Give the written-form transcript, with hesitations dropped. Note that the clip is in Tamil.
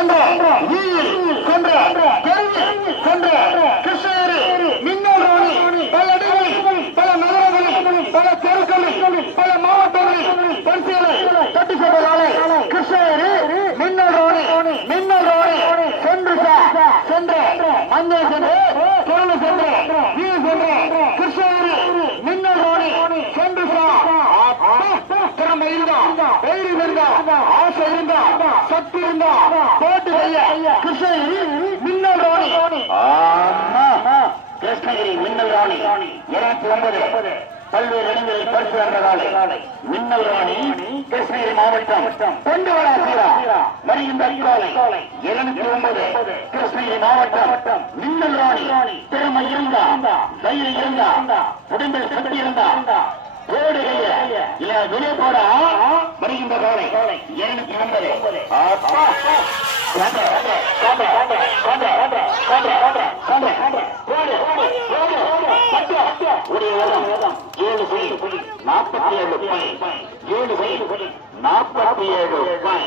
சென்ற சென்ற சென்ற கிருஷ்ணகிரி மின்னல் ராணி பல இடங்களில் பல நகரங்களில் பல தெருக்களில் பல மாவட்டங்களில் பரிசுகளை கட்டி சென்றதாலே கிருஷ்ணகிரி மின்னல் ராணி சென்று சென்ற மஞ்சள் சென்று பொருள் சென்று வீடு சென்று கிருஷ்ணகிரி மின்னல் ராணி சென்று திறமை இருந்தா தைரியம் இருந்தா ஆசை இருந்தா சக்தி இருந்தா போட்டு செய்ய கிருஷ்ணகிரி மின்னல் ராணி கிருஷ்ணகிரி மின்னல் ராணி 29 பல்வேறு இடங்களில் பரிசு வென்றதாலே மின்னல் ராணி கிருஷ்ணகிரி மாவட்டம் கொண்டுவடா சீரா வருகின்ற காலை 209 கிருஷ்ணகிரி மாவட்டம் மின்னல் ராணி திறமை இருந்தா தைரியம் இருந்தா உடம்பில் சக்தி இருந்தா போடுகைய இல்ல வெளியே போடா வருகின்ற காலை 209 47 47